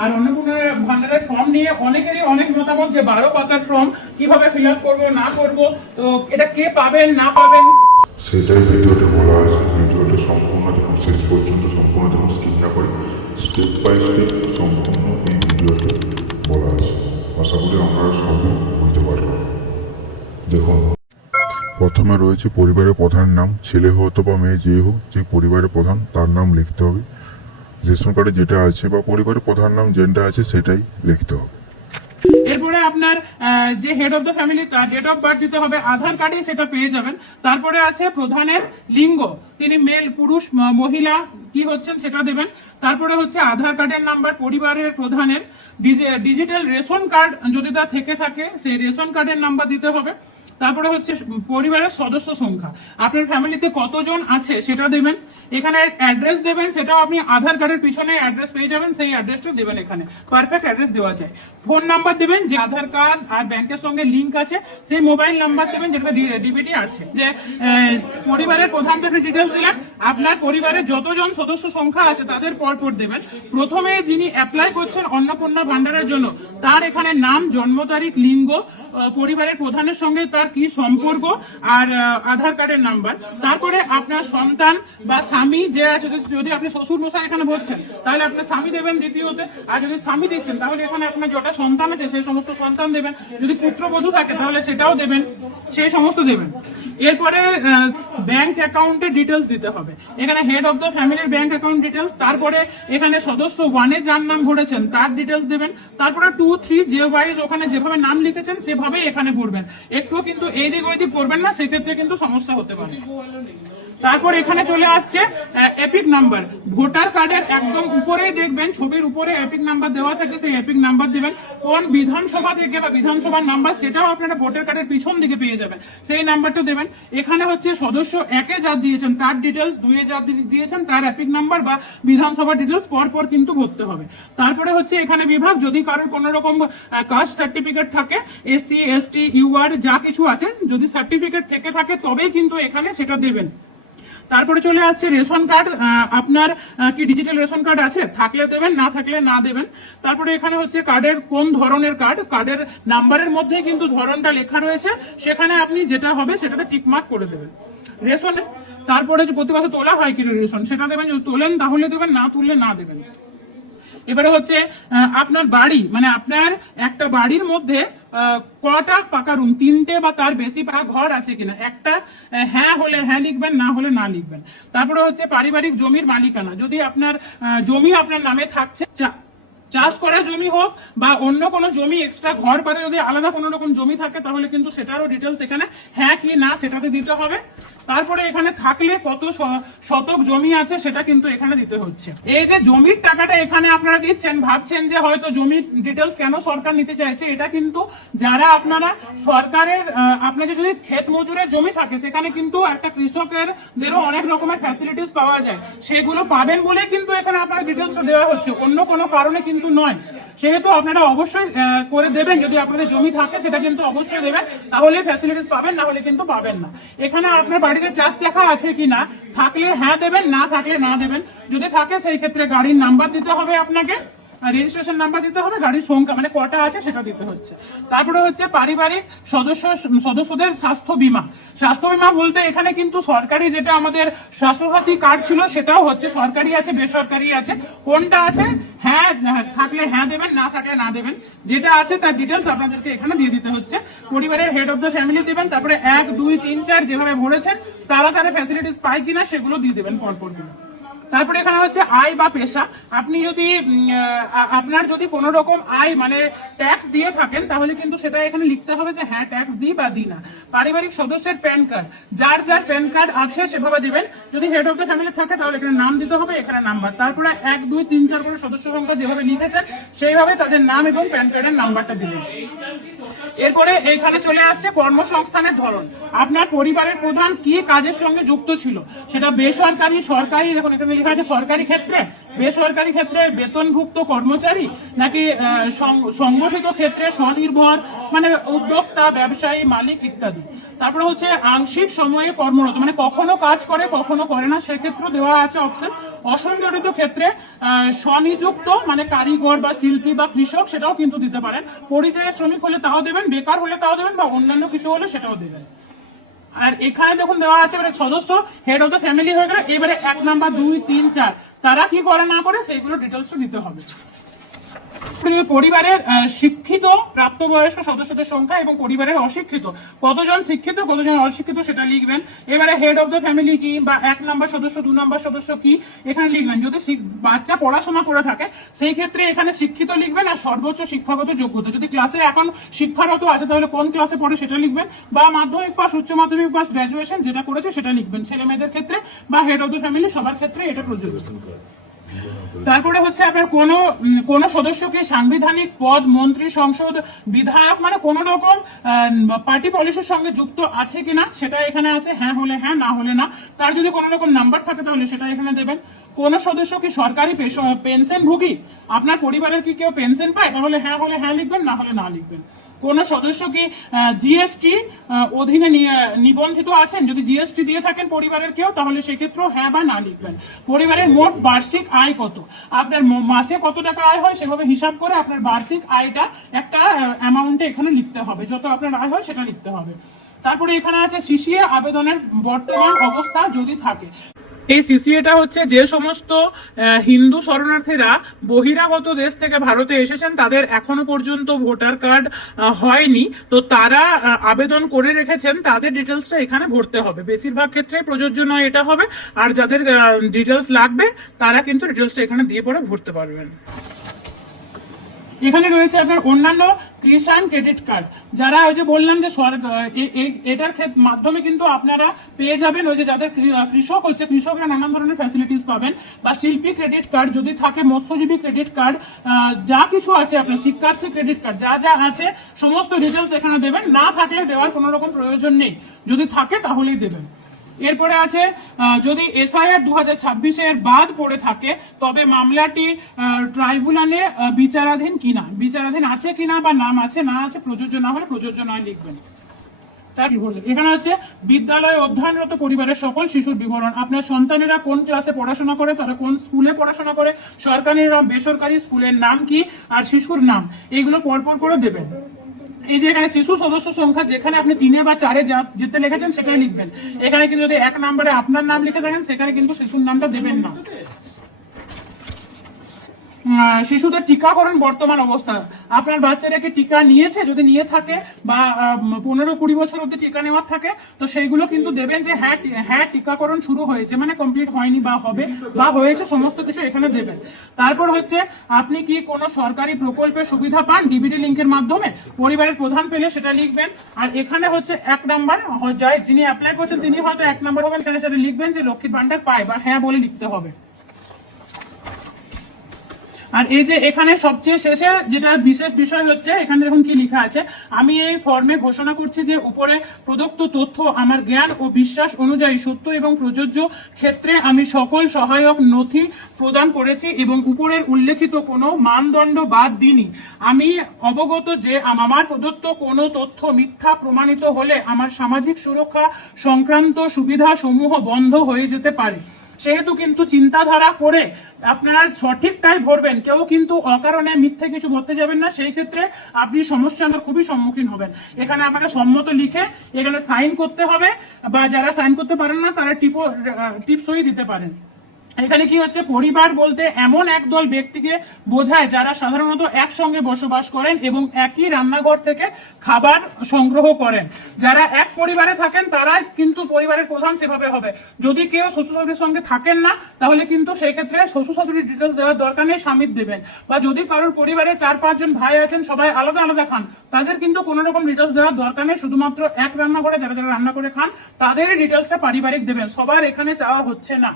আর অন্নপূর্ণা ভান্ডারের ফর্ম নিয়ে অনেকেরই অনেক মতামত যে 12 পাতার ফর্ম কিভাবে ফিল আপ করবো না করবো, তো এটা কে পাবেন না পাবেন সেটাই ভিডিওতে বলা আছে। ভিডিওটা সম্পূর্ণ দেখুন, শেষ পর্যন্ত সম্পূর্ণ দেখুন, স্কিপ না করে স্টেপ বাই স্টেপ সম্পূর্ণ এই ভিডিওতে বলা আছে। আশা করি আপনারা সব বুঝতে পারবেন। দেখুন, প্রথমে রয়েছে পরিবারের প্রধানের নাম, ছেলে হতো বা মেয়ে যেই হোক, যে পরিবারের প্রধান তার নাম লিখতে হবে। রেশন কার্ডে যেটা আছে বা পরিবারের প্রধান নাম যেটা আছে সেটাই লিখতে হবে। এরপরে আপনার যে হেড অফ দ্য ফ্যামিলি তার ডেট অফ বার্থ দিতে হবে, আধার কার্ডে সেটা পেয়ে যাবেন। তারপরে আছে প্রধানের লিঙ্গ, তিনি মেল পুরুষ মহিলা কি হচ্ছেন সেটা দেবেন। তারপরে হচ্ছে আধার কার্ডের নাম্বার, পরিবারের প্রধানের ডিজিটাল রেশন কার্ড যদি তা থেকে থাকে সেই রেশন কার্ডের নাম্বার দিতে হবে। তারপরে হচ্ছে পরিবারের সদস্য সংখ্যা, আপনার ফ্যামিলিতে কতজন আছে সেটা দেবেন। এখানে অ্যাড্রেস দেবেন, সেটাও আপনি আধার কার্ডের পিছনে অ্যাড্রেস পেয়ে যাবেন, সেই অ্যাড্রেসটা দেবেন। এখানে পারফেক্ট অ্যাড্রেস দেওয়া যায়। ফোন নাম্বার দেবেন, যে আধার কার্ড আর ব্যাংকের সঙ্গে লিংক আছে সেই মোবাইল নাম্বার দেবেন যেটা ডিবিটি আছে। যে পরিবারের প্রধান থেকে ডিটেলস দিলেন, আপনার পরিবারের যতজন সদস্য সংখ্যা আছে তাদের পরপর দেবেন। প্রথমে যিনি অ্যাপ্লাই করছেন অন্নপূর্ণা ভান্ডারের জন্য তার এখানে নাম, জন্ম তারিখ, লিঙ্গ, পরিবারের প্রধানের সঙ্গে তার কি সম্পর্ক আর আধার কার্ডের নাম্বার। তারপরে আপনার সন্তান বা স্বামী যে আছে, যদি আপনি শ্বশুর মশাই এখানে বলছেন তাহলে আপনার স্বামী দেবেন দ্বিতীয়তে, আর যদি স্বামী দিচ্ছেন তাহলে এখানে আপনার যটা সন্তান আছে সেই সমস্ত সন্তান দেবেন। যদি পুত্রবধূ থাকে তাহলে সেটাও দেবেন, সেই সমস্ত দেবেন। এরপরে ব্যাংক অ্যাকাউন্টের ডিটেলস দিতে হবে, এখানে হেড অফ দ্য ফ্যামিলির ব্যাংক অ্যাকাউন্ট ডিটেলস। তারপরে এখানে সদস্য 1-এ যার নাম ভরেছেন তার ডিটেলস দেবেন। তারপরে 2, 3 যে ওয়াইজ ওখানে যেভাবে নাম লিখেছেন সেভাবেই এখানে ভরবেন, একটুও কিন্তু এই দিক ওই দিক করবেন না, সেক্ষেত্রে কিন্তু সমস্যা হতে পারে। তারপর এখানে চলে আসছে এপিক নাম্বার, ভোটার কার্ডের একদম উপরেই দেখবেন ছবির উপরে এপিক নাম্বার দেওয়া থাকে, সেই এপিক নাম্বার দিবেন। কোন বিধানসভা থেকে বা বিধানসভার নাম্বার সেটাও আপনারা ভোটার কার্ডের পিছন দিকে পেয়ে যাবেন, সেই নাম্বারটা দেবেন। এখানে হচ্ছে সদস্য 1-এ যা দিয়েছেন তার ডিটেলস, 2-এ যা দিয়েছেন তার এপিক নাম্বার বা বিধানসভার ডিটেলস পর কিন্তু ভরতে হবে। তারপরে হচ্ছে এখানে বিভাগ, যদি কারোর কোনো রকম কাস্ট সার্টিফিকেট থাকে, এসসি এসটি ইউআর যা কিছু আছে, যদি সার্টিফিকেট থেকে থাকে তবেই কিন্তু এখানে সেটা দেবেন। তারপরে চলে আসছে রেশন কার্ড, আপনার কি ডিজিটাল রেশন কার্ড আছে, থাকলে দেবেন, না থাকলে না দেবেন। তারপরে এখানে হচ্ছে কার্ডের কোন ধরনের কার্ড, কার্ডের নাম্বারের মধ্যেই কিন্তু ধরনটা লেখা রয়েছে, সেখানে আপনি যেটা হবে সেটাতে টিকমার্ক করে দেবেন। রেশনে তারপরে যে প্রতি মাসে তোলা হয় কি রেশন সেটা দেবেন, যদি তোলেন তাহলে দেবেন, না তুললে না দেবেন। এবারে হচ্ছে আপনার বাড়ি, মানে আপনার একটা বাড়ির মধ্যে কটা পাকা রুম, 3টে বা তার বেশি পাকা ঘর আছে কিনা, একটা হ্যাঁ হলে হ্যাঁ লিখবেন, না হলে না লিখবেন। তারপরে হচ্ছে পারিবারিক জমির মালিকানা, যদি আপনার জমি আপনার নামে থাকছে, চাষ করা জমি হোক বা অন্য কোনো জমি এক্সট্রা ঘর পারে যদি আলাদা কোনো রকম জমি থাকে তাহলে কিন্তু সেটারও ডিটেলস এখানে হ্যাঁ কি না সেটাতে দিতে হবে। তারপরে এখানে থাকলে কত শতক জমি আছে সেটা কিন্তু এখানে দিতে হচ্ছে। এই যে জমির টাকাটা এখানে আপনারা দিচ্ছেন, ভাবছেন যে হয়তো জমির ডিটেলস কেন সরকার নিতে চাইছে, এটা কিন্তু যারা আপনারা সরকারের আপনাদের যদি ক্ষেত মজুরের জমি থাকে সেখানে কিন্তু একটা কৃষকেরদেরও অনেক রকমের ফ্যাসিলিটিস পাওয়া যায়, সেগুলো পাবেন বলে কিন্তু এখানে আপনার ডিটেলসটা দেওয়া হচ্ছে, অন্য কোনো কারণে কিন্তু নয়। সেহেতু আপনারা অবশ্যই করে দেবেন, যদি আপনাদের জমি থাকে সেটা কিন্তু অবশ্যই দেবেন, তাহলে ফ্যাসিলিটিস পাবেন, না হলে কিন্তু পাবেন না। এখানে আপনার বাড়িতে 4 চাকা আছে কিনা, থাকলে হ্যাঁ দেবেন, না থাকলে না দেবেন। যদি থাকে সেই ক্ষেত্রে গাড়ির নাম্বার দিতে হবে, আপনাকে রেজিস্ট্রেশন নাম্বার দিতে হবে, গাড়ির সংখ্যা মানে কটা আছে সেটা দিতে হচ্ছে। তারপরে হচ্ছে পারিবারিক সদস্যদের স্বাস্থ্য বীমা। স্বাস্থ্য বীমা বলতে এখানে কিন্তু সরকারি যেটা আমাদের স্বাস্থ্যসাথী কার্ড ছিল সেটাও হচ্ছে, সরকারি আছে বেসরকারি আছে, কোনটা আছে হ্যাঁ থাকলে হ্যাঁ দেবেন, না থাকলে না দেবেন। যেটা আছে তার ডিটেলস আপনাদেরকে এখানে দিয়ে দিতে হচ্ছে। পরিবারের হেড অফ দ্য ফ্যামিলি দিবেন, তারপরে 1, 2, 3, 4 যেভাবে ভরেছেন তারা ফ্যাসিলিটিস পায় কিনা সেগুলো দিয়ে দেবেন পরপর। তারপরে এখানে হচ্ছে আয় বা পেশা, আপনি যদি আপনার যদি কোনো রকম আয় মানে ট্যাক্স দিয়ে থাকেন তাহলে কিন্তু সেটা এখানে লিখতে হবে যে হ্যাঁ ট্যাক্স দিই বা দিই না। পারিবারিক সদস্যের প্যান কার্ড, যার যার প্যান কার্ড আছে সেভাবে দিবেন। যদি হেড অফ দ্য ফ্যামিলি থাকে তাহলে এখানে নাম দিতে হবে, এখানে নাম্বার। তারপরে 1, 2, 3, 4 করে সদস্য সংখ্যা যেভাবে লিখেছেন সেইভাবে তাদের নাম এবং প্যান কার্ডের নাম্বারটা দিবেন। এরপরে এইখানে চলে আসছে কর্মসংস্থানের ধরন, আপনার পরিবারের প্রধান কি কাজের সঙ্গে যুক্ত ছিল, সেটা বেসরকারি সরকারি, দেখুন এখানে লেখা আছে সরকারি ক্ষেত্রে, বেসরকারি ক্ষেত্রে, বেতনভুক্ত কর্মচারী, নাকি সংগঠিত ক্ষেত্রে স্বনির্ভর মানে উদ্যোক্তা, ব্যবসায়ী, মালিক ইত্যাদি। তারপরে হচ্ছে আংশিক সময়ে কর্মরত মানে কখনো কাজ করে কখনো করে না, সেক্ষেত্রে দেওয়া আছে অপশন। অসংগঠিত ক্ষেত্রে স্বনিযুক্ত মানে কারিগর বা শিল্পী বা কৃষক, সেটাও কিন্তু দিতে পারেন। পরিযায়ী শ্রমিক হলে তাও দেবেন, বেকার হলে তাও দেবেন, বা অন্যান্য কিছু হলে সেটাও দেবেন। আর এখানে দেখুন দেওয়া আছে এবারে সদস্য হেড অফ দ্য ফ্যামিলি হয়ে গেল। এবারে 1 নাম্বার 2, 3, 4 তারা কি করে না করে সেইগুলো ডিটেলসটা দিতে হবে। পরিবারের শিক্ষিত প্রাপ্তবয়স্ক সদস্যদের সংখ্যা এবং পরিবারের অশিক্ষিত কতজন শিক্ষিত কতজন অশিক্ষিত সেটা লিখবেন। এবারে হেড অফ দ্য ফ্যামিলি কি, বা 1 নাম্বার সদস্য 2 নাম্বার সদস্য কি এখানে লিখবেন। যদি বাচ্চা পড়াশোনা করে থাকে সেই ক্ষেত্রে এখানে শিক্ষিত লিখবেন, আর সর্বোচ্চ শিক্ষাগত যোগ্যতা যদি ক্লাসে এখন শিক্ষারত আছে তাহলে কোন ক্লাসে পড়ে সেটা লিখবেন, বা মাধ্যমিক পাস, উচ্চ মাধ্যমিক পাস, গ্রাজুয়েশন যেটা করেছে সেটা লিখবেন। ছেলে মেয়েদের ক্ষেত্রে বা হেড অফ দ্য ফ্যামিলি সবার ক্ষেত্রে এটা প্রযোজ্য। তারপরে হচ্ছে আপনার কোন সদস্যকে সাংবিধানিক পদ, মন্ত্রী, সংসদ, বিধায়ক মানে কোন রকম পার্টি পলিসির সঙ্গে যুক্ত আছে কিনা সেটা এখানে আছে, হ্যাঁ হলে হ্যাঁ, না হলে না। তার যদি কোনো রকম নাম্বার থাকে তাহলে সেটা এখানে দেবেন। কোন সদস্য কি সরকারি পেনশনভোগী, আপনার পরিবারের কি কেউ পেনশন পায়, তাহলে হ্যাঁ হলে হ্যাঁ লিখবেন, না হলে না লিখবেন। কোন সদস্য কি জিএসটি অধীনে নিবন্ধিত আছেন, যদি জিএসটি দিয়ে থাকেন পরিবারের কেউ তাহলে সেক্ষেত্রেও হ্যাঁ বা না লিখবেন। পরিবারের মোট বার্ষিক আয় কত, আপনার মাসে কত টাকা আয় হয় সেভাবে হিসাব করে আপনার বার্ষিক আয়টা একটা অ্যামাউন্টে এখানে লিখতে হবে, যত আপনার আয় হয় সেটা লিখতে হবে। তারপরে এখানে আছে সিসিএ আবেদনের বর্তমান অবস্থা যদি থাকে। এই সিসিএটা হচ্ছে যে সমস্ত হিন্দু শরণার্থীরা বহিরাগত দেশ থেকে ভারতে এসেছেন তাদের এখনো পর্যন্ত ভোটার কার্ড হয়নি, তো তারা আবেদন করে রেখেছেন, তাদের ডিটেলসটা এখানে ভরতে হবে। বেশিরভাগ ক্ষেত্রে প্রযোজ্য নয় এটা হবে, আর যাদের ডিটেলস লাগবে তারা কিন্তু ডিটেলসটা এখানে দিয়ে পরে ভরতে পারবেন। এখানে রয়েছে আপনার অন্যান্য কিষাণ ক্রেডিট কার্ড, যারা ওই যে বললাম যে এটার মাধ্যমে কিন্তু আপনারা পেয়ে যাবেন ওই যে যাদের কৃষক হচ্ছে কৃষকরা নানান ধরনের ফ্যাসিলিটিস পাবেন, বা শিল্পী ক্রেডিট কার্ড যদি থাকে, মৎস্যজীবী ক্রেডিট কার্ড, যা কিছু আছে আপনার শিক্ষার্থী ক্রেডিট কার্ড যা যা আছে সমস্ত ডিটেলস এখানে দেবেন। না থাকলে দেওয়ার কোনো রকম প্রয়োজন নেই, যদি থাকে তাহলেই দেবেন। এরপরে আছে যদি এসআইআর 2026-এর বাদ পড়ে থাকে তবে মামলাটি ট্রাইব্যুনালে বিচারাধীন কিনা, বিচারাধীন আছে কিনা বা নাম আছে না আছে, প্রযোজ্য না হলে প্রযোজ্য নয় লিখবেন। এখানে আছে বিদ্যালয়ে অধ্যয়নরত পরিবারের সকল শিশুর বিবরণ, আপনার সন্তানেরা কোন ক্লাসে পড়াশোনা করে, তারা কোন স্কুলে পড়াশোনা করে, সরকারি বেসরকারি স্কুলের নাম কি আর শিশুর নাম, এইগুলো পরপর করে দেবেন। এই যে এখানে শিশু সদস্য সংখ্যা যেখানে আপনি 3 বা 4 যেতে লিখেছেন সেটাই লিখবেন। এখানে কিন্তু যদি 1 নম্বরে আপনার নাম লিখে থাকেন সেখানে কিন্তু শিশুর নামটা দেবেন না। শিশুদের টিকাকরণ বর্তমান অবস্থা, আপনার বাচ্চারা কি টিকা নিয়েছে, যদি নিয়ে থাকে বা 15-20 বছর অব্দি টিকা নেওয়ার থাকে তো সেইগুলো কিন্তু দেবেন যে হ্যাঁ টিকাকরণ শুরু হয়েছে, মানে কমপ্লিট হয়নি বা হবে বা হয়েছে, সমস্ত কিছু এখানে দেবেন। তারপর হচ্ছে আপনি কি কোনো সরকারি প্রকল্পের সুবিধা পান ডিবিডি লিঙ্কের মাধ্যমে, পরিবারের প্রধান পেলে সেটা লিখবেন। আর এখানে হচ্ছে 1 নাম্বার যিনি অ্যাপ্লাই করছেন তিনি হয়তো 1 নাম্বার হবেন, এখানে সেটা লিখবেন যে লক্ষ্মীর ভান্ডার পায় বা হ্যাঁ বলে লিখতে হবে। আর এই যে এখানে সবচেয়ে শেষে যেটা বিশেষ বিষয় হচ্ছে এখানে দেখুন কি লেখা আছে, আমি এই ফর্মে ঘোষণা করছি যে উপরে প্রদত্ত তথ্য আমার জ্ঞান ও বিশ্বাস অনুযায়ী সত্য এবং প্রযোজ্য ক্ষেত্রে আমি সকল সহায়ক নথি প্রদান করেছি এবং উপরের উল্লেখিত কোনো মানদণ্ড বাদ দিইনি। আমি অবগত যে আমার প্রদত্ত কোনো তথ্য মিথ্যা প্রমাণিত হলে আমার সামাজিক সুরক্ষা সংক্রান্ত সুবিধা সমূহ বন্ধ হয়ে যেতে পারে, সেহেতু কিন্তু চিন্তাধারা করে আপনারা সঠিকটাই ভরবেন, কেউ কিন্তু অকারণে মিথ্যে কিছু ভরতে যাবেন না, সেই ক্ষেত্রে আপনি সমস্যার খুবই সম্মুখীন হবেন। এখানে আপনাকে সম্মত লিখে এখানে সাইন করতে হবে, বা যারা সাইন করতে পারেন না তারা টিপসই দিতে পারেন। এখানে কি হচ্ছে, পরিবার বলতে এমন একদল ব্যক্তিকে বোঝায় যারা সাধারণত একসঙ্গে বসবাস করেন এবং একই রান্নাঘর থেকে খাবার সংগ্রহ করেন। যারা এক পরিবারে থাকেন তারা কিন্তু পরিবারের প্রধান সেভাবে হবে। যদি কেউ শ্বশুর শাশুড়ির সঙ্গে থাকেন না তাহলে কিন্তু সেই ক্ষেত্রে শ্বশুর শাশুড়ির ডিটেলস দেওয়ার দরকার নেই, স্বামীর দেবেন। বা যদি কারোর পরিবারে 4-5 জন ভাই আছেন সবাই আলাদা আলাদা খান, তাদের কিন্তু কোনো রকম ডিটেলস দেওয়ার দরকার নেই, শুধুমাত্র এক রান্নাঘরে যারা যারা রান্না করে খান তাদেরই ডিটেলসটা পারিবারিক দেবেন, সবার এখানে চাওয়া হচ্ছে না।